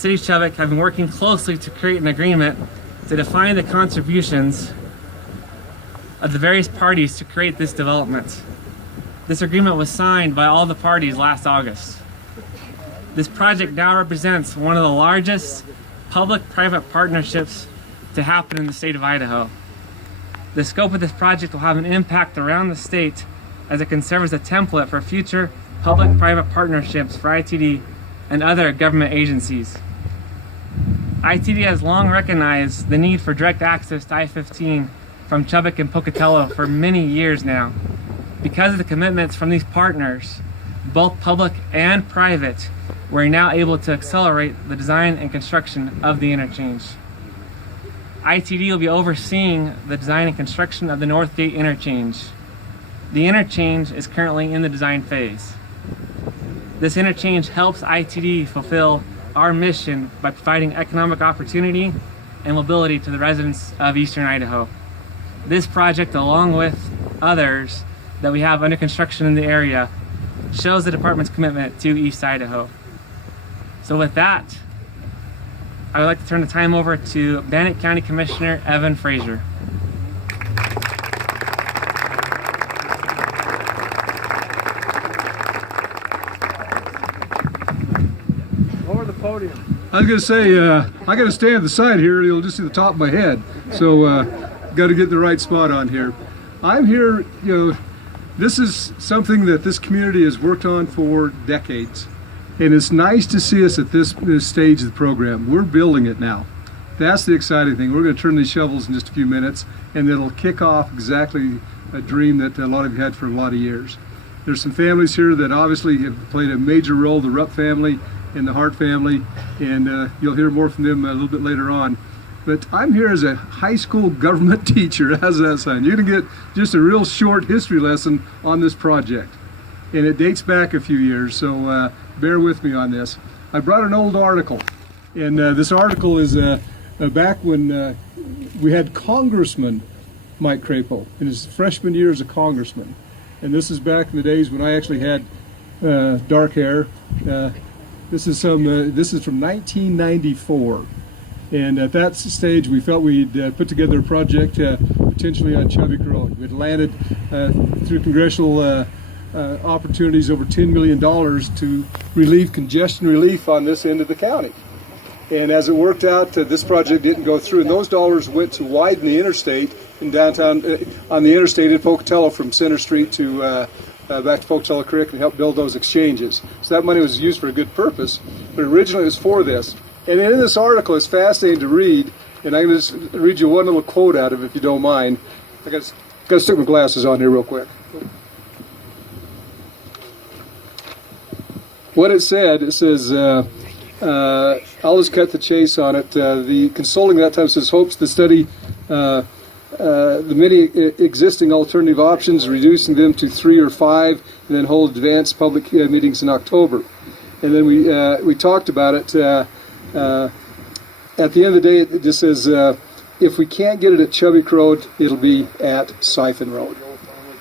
City of Chubbuck have been working closely to create an agreement to define the contributions of the various parties to create this development. This agreement was signed by all the parties last August. This project now represents one of the largest public-private partnerships to happen in the state of Idaho. The scope of this project will have an impact around the state as it can serve as a template for future public-private partnerships for ITD and other government agencies. ITD has long recognized the need for direct access to I-15 from Chubbuck and Pocatello for many years now. Because of the commitments from these partners, both public and private, we're now able to accelerate the design and construction of the interchange. ITD will be overseeing the design and construction of the Northgate interchange. The interchange is currently in the design phase. This interchange helps ITD fulfill our mission by providing economic opportunity and mobility to the residents of Eastern Idaho. This project, along with others that we have under construction in the area, shows the department's commitment to East Idaho. So with that, I would like to turn the time over to Bannock County Commissioner Evan Frazier. Over the podium. I was going to say, I got to stand at the side here. You'll just see the top of my head. So, got to get the right spot on here. I'm here, this is something that this community has worked on for decades. And it's nice to see us at this stage of the program. We're building it now. That's the exciting thing. We're going to turn these shovels in just a few minutes, and it'll kick off exactly a dream that a lot of you had for a lot of years. There's some families here that obviously have played a major role, the Rupp family and the Hart family, and you'll hear more from them a little bit later on. But I'm here as a high school government teacher. How's that sound? You're going to get just a real short history lesson on this project. And it dates back a few years, so bear with me on this. I brought an old article, and this article is back when we had Congressman Mike Crapo in his freshman year as a congressman. And this is back in the days when I actually had dark hair. This is from 1994. And at that stage, we felt we'd put together a project potentially on Chubbuck Road. We'd landed through congressional opportunities over $10 million to relieve congestion relief on this end of the county. And as it worked out, this project didn't go through, and those dollars went to widen the interstate in downtown, on the interstate in Pocatello from Center Street to back to Pocatello Creek and help build those exchanges. So that money was used for a good purpose, but originally it was for this. And in this article, it's fascinating to read, and I'm going to just read you one little quote out of it, if you don't mind. I got to stick my glasses on here real quick. What it said, it says, I'll just cut the chase on it. The consulting that time says hopes to study the many existing alternative options, reducing them to 3 or 5, and then hold advanced public meetings in October. And then we talked about it. At the end of the day, it just says, if we can't get it at Chubbuck Road, it'll be at Siphon Road.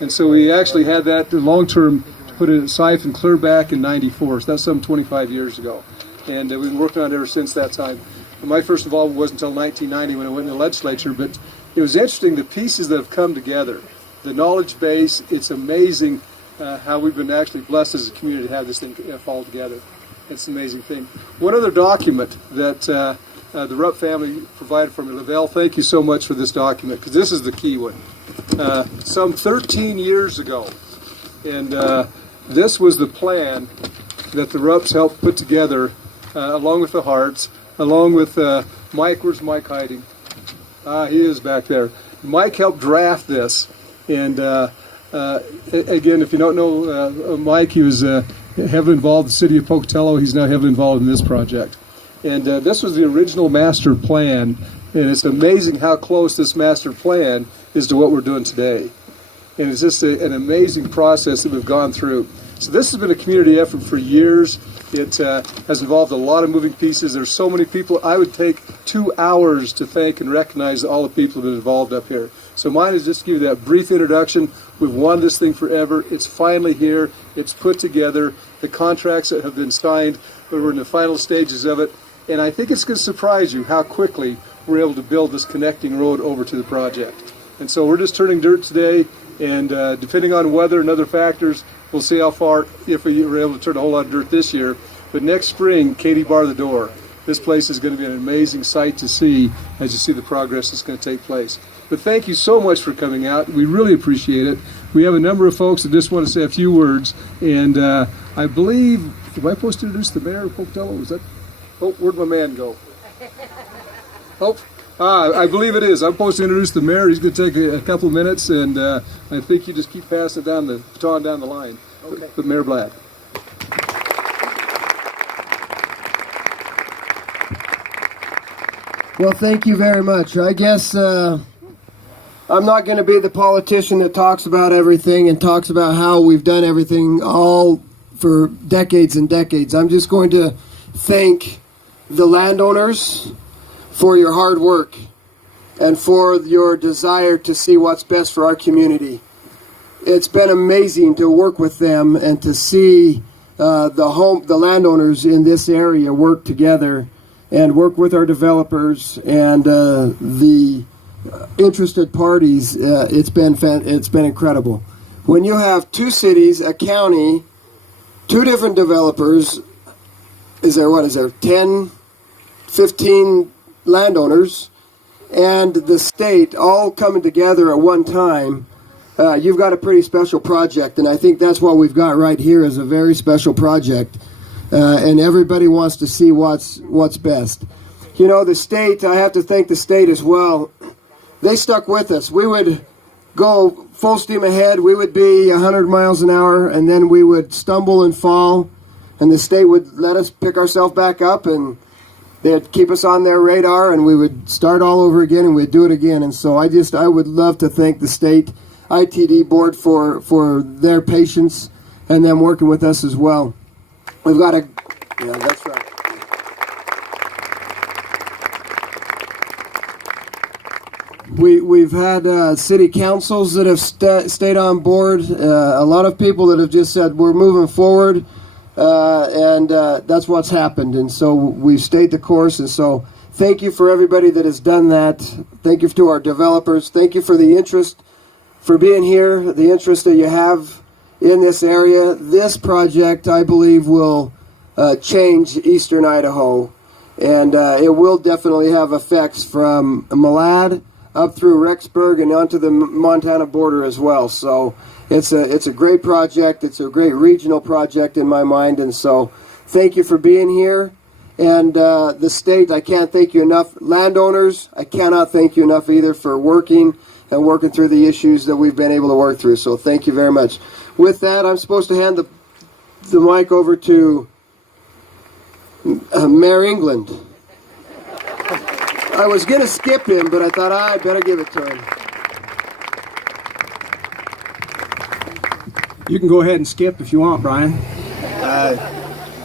And so we actually had that long-term to put it at Siphon clear back in '94. So that's some 25 years ago. And we've been working on it ever since that time. And my first involvement wasn't until 1990 when I went in the legislature, but it was interesting, the pieces that have come together, the knowledge base. It's amazing how we've been actually blessed as a community to have this thing fall together. It's an amazing thing. One other document that the Rupp family provided for me, Lavelle, thank you so much for this document, because this is the key one. Some 13 years ago, and this was the plan that the Rupps helped put together, along with the Harts, along with Mike. Where's Mike hiding? He is back there. Mike helped draft this, and again, if you don't know Mike, he was heavily involved in the city of Pocatello. He's now heavily involved in this project. And this was the original master plan, and it's amazing how close this master plan is to what we're doing today. And it's just an amazing process that we've gone through. So this has been a community effort for years. It has involved a lot of moving pieces. There's so many people. I would take 2 hours to thank and recognize all the people that have been involved up here. So mine is just to give you that brief introduction. We've wanted this thing forever. It's finally here. It's put together. The contracts that have been signed, but we're in the final stages of it. And I think it's going to surprise you how quickly we're able to build this connecting road over to the project. And so we're just turning dirt today, and depending on weather and other factors, we'll see how far, if we were able to turn a whole lot of dirt this year. But next spring, Katie bar the door. This place is going to be an amazing sight to see as you see the progress that's going to take place. But thank you so much for coming out. We really appreciate it. We have a number of folks that just want to say a few words. And I believe, am I supposed to introduce the mayor of Pocatello? Was that? Oh, where'd my man go? Oh, I believe it is. I'm supposed to introduce the mayor. He's going to take a couple of minutes, and I think you just keep passing down the baton down the line. Okay. But Mayor Black. Well, thank you very much. I guess I'm not going to be the politician that talks about everything and talks about how we've done everything all for decades and decades. I'm just going to thank the landowners for your hard work and for your desire to see what's best for our community. It's been amazing to work with them and to see the landowners in this area work together and work with our developers and the interested parties. It's been incredible. When you have two cities, a county, two different developers, is there 10, 15 landowners, and the state all coming together at one time, you've got a pretty special project, and I think that's what we've got right here is a very special project, and everybody wants to see what's best. You know, the state, I have to thank the state as well. They stuck with us. We would go full steam ahead. We would be 100 miles an hour, and then we would stumble and fall, and the state would let us pick ourselves back up, and they'd keep us on their radar, and we would start all over again, and we'd do it again. And so I would love to thank the state ITD board for their patience and them working with us as well. We've got that's right. We've had city councils that have stayed on board, a lot of people that have just said, we're moving forward, and that's what's happened. And so we've stayed the course, and so thank you for everybody that has done that. Thank you to our developers. Thank you for the interest, for being here, the interest that you have in this area. This project, I believe, will change eastern Idaho, and it will definitely have effects from Malad up through Rexburg and onto the Montana border as well. So it's a great project. It's a great regional project in my mind, and so thank you for being here. And the state, I can't thank you enough. Landowners, I cannot thank you enough either for working through the issues that we've been able to work through. So thank you very much. With that, I'm supposed to hand the mic over to Mayor England. I was going to skip him, but I thought I better give it to him. You can go ahead and skip if you want, Brian.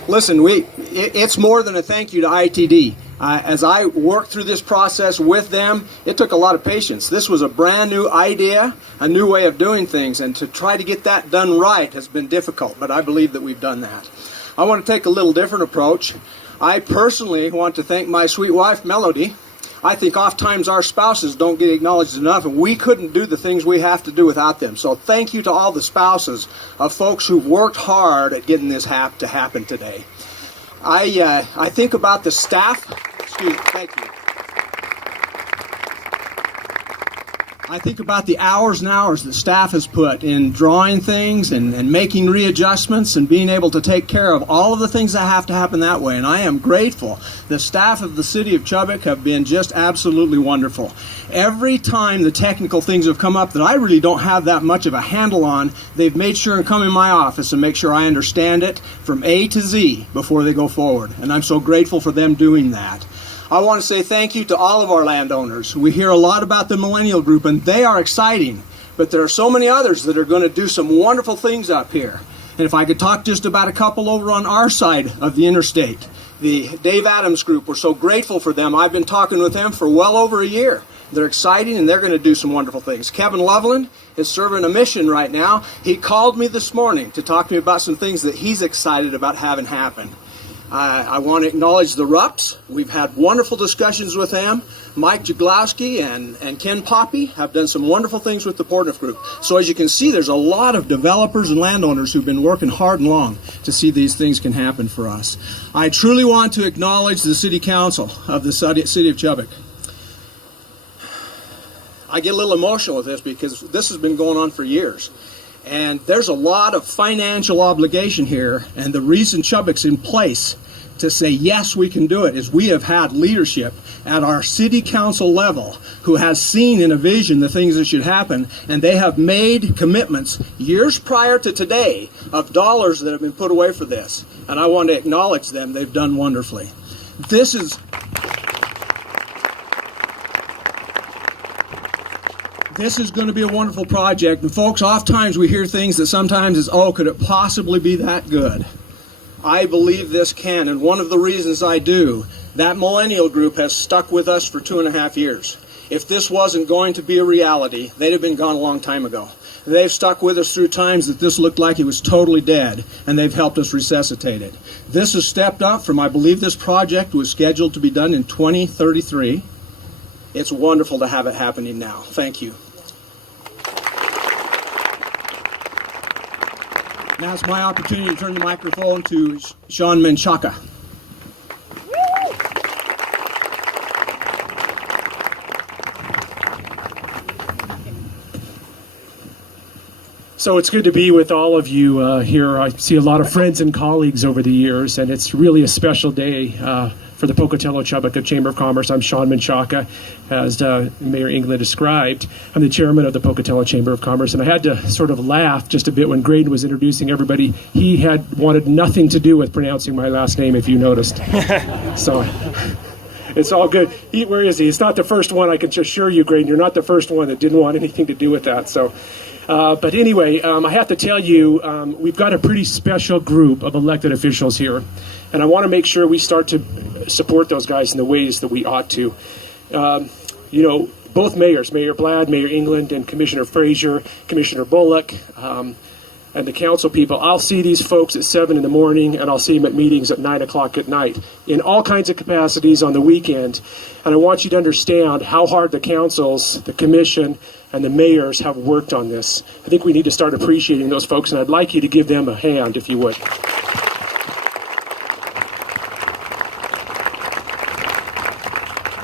Listen, it's more than a thank you to ITD. As I worked through this process with them, it took a lot of patience. This was a brand new idea, a new way of doing things, and to try to get that done right has been difficult, but I believe that we've done that. I want to take a little different approach. I personally want to thank my sweet wife, Melody. I think oftentimes our spouses don't get acknowledged enough, and we couldn't do the things we have to do without them. So thank you to all the spouses of folks who've worked hard at getting this to happen today. I think about the staff. Excuse me, thank you. I think about the hours and hours that staff has put in drawing things and making readjustments and being able to take care of all of the things that have to happen that way. And I am grateful. The staff of the city of Chubbuck have been just absolutely wonderful. Every time the technical things have come up that I really don't have that much of a handle on, they've made sure and come in my office and make sure I understand it from A to Z before they go forward. And I'm so grateful for them doing that. I want to say thank you to all of our landowners. We hear a lot about the Millennial Group, and they are exciting. But there are so many others that are going to do some wonderful things up here. And if I could talk just about a couple over on our side of the interstate. The Dave Adams Group, we're so grateful for them. I've been talking with them for well over a year. They're exciting, and they're going to do some wonderful things. Kevin Loveland is serving a mission right now. He called me this morning to talk to me about some things that he's excited about having happen. I want to acknowledge the Rupps. We've had wonderful discussions with them. Mike Jaglowski and Ken Poppy have done some wonderful things with the Portneuf Group. So as you can see, there's a lot of developers and landowners who've been working hard and long to see these things can happen for us. I truly want to acknowledge the City Council of the City of Chubbuck. I get a little emotional with this because this has been going on for years. And there's a lot of financial obligation here, and the reason Chubbuck's in place to say, yes, we can do it, is we have had leadership at our city council level who has seen in a vision the things that should happen, and they have made commitments years prior to today of dollars that have been put away for this. And I want to acknowledge them. They've done wonderfully. This is going to be a wonderful project. And folks, oftentimes we hear things that sometimes is, oh, could it possibly be that good? I believe this can, and one of the reasons I do, that millennial group has stuck with us for 2.5 years. If this wasn't going to be a reality, they'd have been gone a long time ago. They've stuck with us through times that this looked like it was totally dead, and they've helped us resuscitate it. This has stepped up from, I believe this project was scheduled to be done in 2033. It's wonderful to have it happening now. Thank you. Now it's my opportunity to turn the microphone to Sean Menchaca. So it's good to be with all of you here. I see a lot of friends and colleagues over the years, and it's really a special day for the Pocatello Chubbuck Chamber of Commerce. I'm Sean Menchaca, as Mayor England described. I'm the chairman of the Pocatello Chamber of Commerce, and I had to sort of laugh just a bit when Graydon was introducing everybody. He had wanted nothing to do with pronouncing my last name, if you noticed. So it's all good. Where is he? It's not the first one. I can assure you, Graydon, you're not the first one that didn't want anything to do with that. So. But anyway, I have to tell you, we've got a pretty special group of elected officials here, and I want to make sure we start to support those guys in the ways that we ought to. Both mayors, Mayor Bladd, Mayor England, and Commissioner Frazier, Commissioner Bullock, and the council people, I'll see these folks at 7 in the morning, and I'll see them at meetings at 9 o'clock at night in all kinds of capacities on the weekend. And I want you to understand how hard the councils, the commission, and the mayors have worked on this. I think we need to start appreciating those folks, and I'd like you to give them a hand, if you would.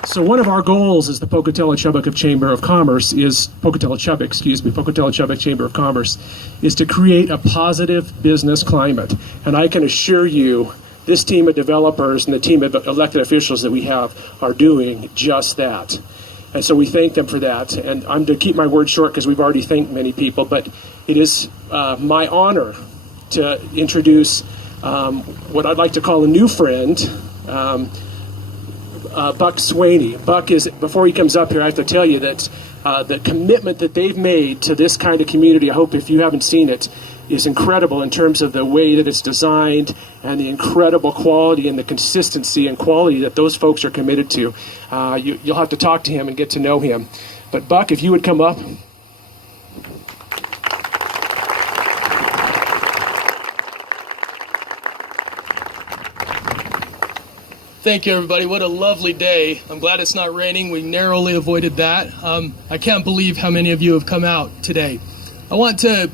So one of our goals as the Pocatello Chubbuck Chamber of Commerce Pocatello Chubbuck Chamber of Commerce is to create a positive business climate. And I can assure you, this team of developers and the team of elected officials that we have are doing just that. And so we thank them for that. And I'm to keep my word short because we've already thanked many people, but it is my honor to introduce what I'd like to call a new friend, Buck Swaney. Buck is, before he comes up here, I have to tell you that the commitment that they've made to this kind of community, I hope if you haven't seen it, is incredible in terms of the way that it's designed and the incredible quality and the consistency and quality that those folks are committed to. You'll have to talk to him and get to know him. But Buck, if you would come up. Thank you, everybody. What a lovely day. I'm glad it's not raining. We narrowly avoided that. I can't believe how many of you have come out today. I want to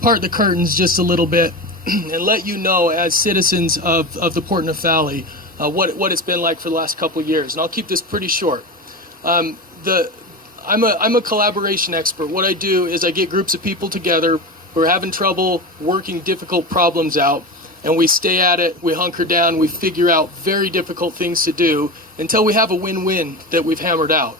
part the curtains just a little bit and let you know, as citizens of the Portneuf Valley, what it's been like for the last couple of years. And I'll keep this pretty short. I'm a collaboration expert. What I do is I get groups of people together who are having trouble working difficult problems out, and we stay at it, we hunker down, we figure out very difficult things to do until we have a win-win that we've hammered out.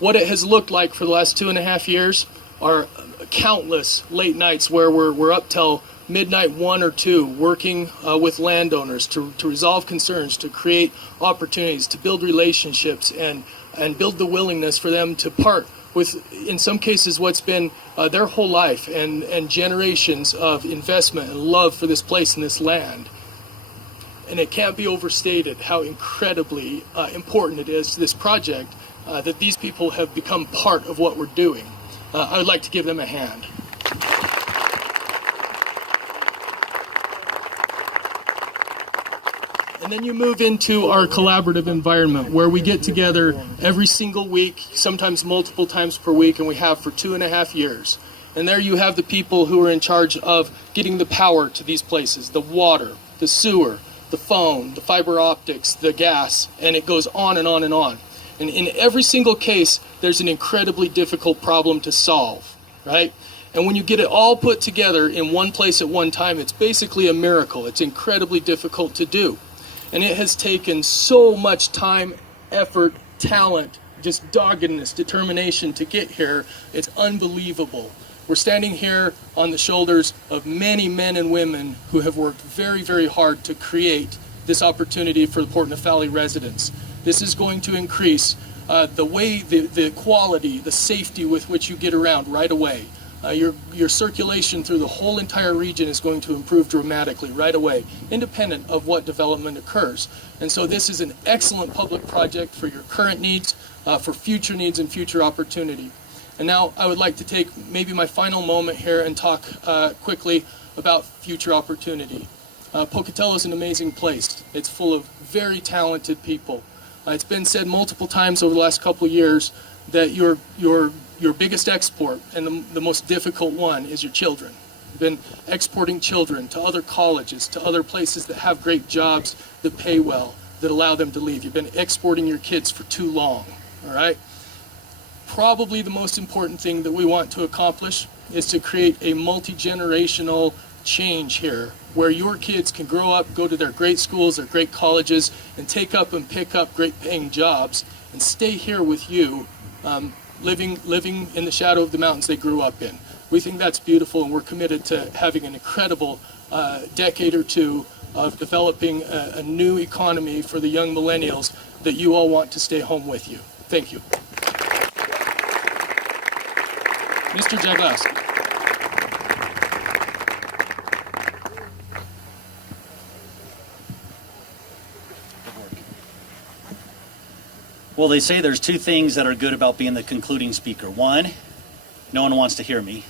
What it has looked like for the last 2.5 years are countless late nights where we're up till midnight, 1 or 2, working with landowners to resolve concerns, to create opportunities, to build relationships, and build the willingness for them to part with, in some cases, what's been their whole life and generations of investment and love for this place and this land. And it can't be overstated how incredibly important it is to this project that these people have become part of what we're doing. I would like to give them a hand. And then you move into our collaborative environment where we get together every single week, sometimes multiple times per week, and we have for 2.5 years. And there you have the people who are in charge of getting the power to these places, the water, the sewer, the phone, the fiber optics, the gas, and it goes on and on and on. And in every single case, there's an incredibly difficult problem to solve, right? And when you get it all put together in one place at one time, it's basically a miracle. It's incredibly difficult to do. And it has taken so much time, effort, talent, just doggedness, determination to get here. It's unbelievable. We're standing here on the shoulders of many men and women who have worked very, very hard to create this opportunity for the Port-Nephali residents. This is going to increase the quality, the safety with which you get around right away. Your circulation through the whole entire region is going to improve dramatically right away, independent of what development occurs. And so this is an excellent public project for your current needs, for future needs and future opportunity. And now I would like to take maybe my final moment here and talk quickly about future opportunity. Pocatello is an amazing place. It's full of very talented people. It's been said multiple times over the last couple of years that your biggest export and the most difficult one is your children. You've been exporting children to other colleges, to other places that have great jobs, that pay well, that allow them to leave. You've been exporting your kids for too long, all right? Probably the most important thing that we want to accomplish is to create a multi-generational change here, where your kids can grow up, go to their great schools, their great colleges, and take up and pick up great paying jobs, and stay here with you, living in the shadow of the mountains they grew up in. We think that's beautiful, and we're committed to having an incredible decade or two of developing a new economy for the young millennials that you all want to stay home with you. Thank you. Mr. Jaglowski. Well, they say there's two things that are good about being the concluding speaker. One, no one wants to hear me.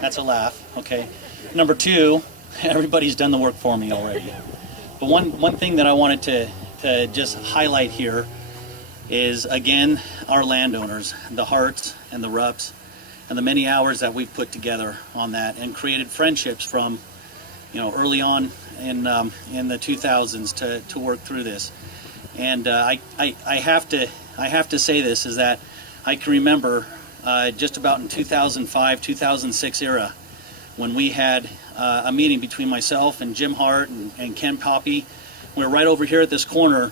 That's a laugh, okay. Number two, everybody's done the work for me already. But one thing that I wanted to just highlight here is, again, our landowners, the Harts and the Rupps, and the many hours that we've put together on that and created friendships from, early on in the 2000s to work through this. And I have to say this, is that I can remember just about in 2005, 2006 era, when we had a meeting between myself and Jim Hart and Ken Poppy. We were right over here at this corner,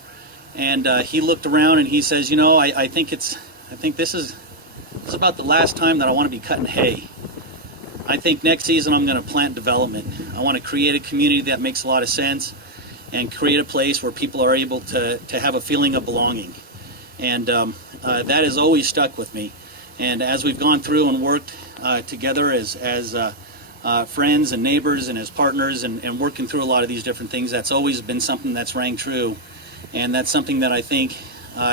and he looked around and he says, I think this is about the last time that I want to be cutting hay. I think next season I'm going to plant development. I want to create a community that makes a lot of sense and create a place where people are able to have a feeling of belonging. And that has always stuck with me. And as we've gone through and worked together as friends and neighbors and as partners and working through a lot of these different things, that's always been something that's rang true. And that's something that I think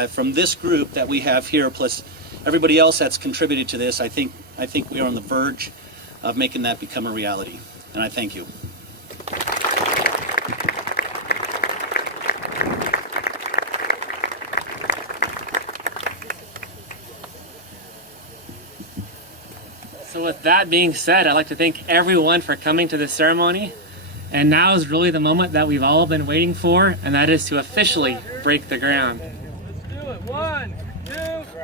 from this group that we have here, plus everybody else that's contributed to this, I think we are on the verge of making that become a reality. And I thank you. So with that being said, I'd like to thank everyone for coming to this ceremony. And now is really the moment that we've all been waiting for, and that is to officially break the ground. Let's do it. 1, 2, 3.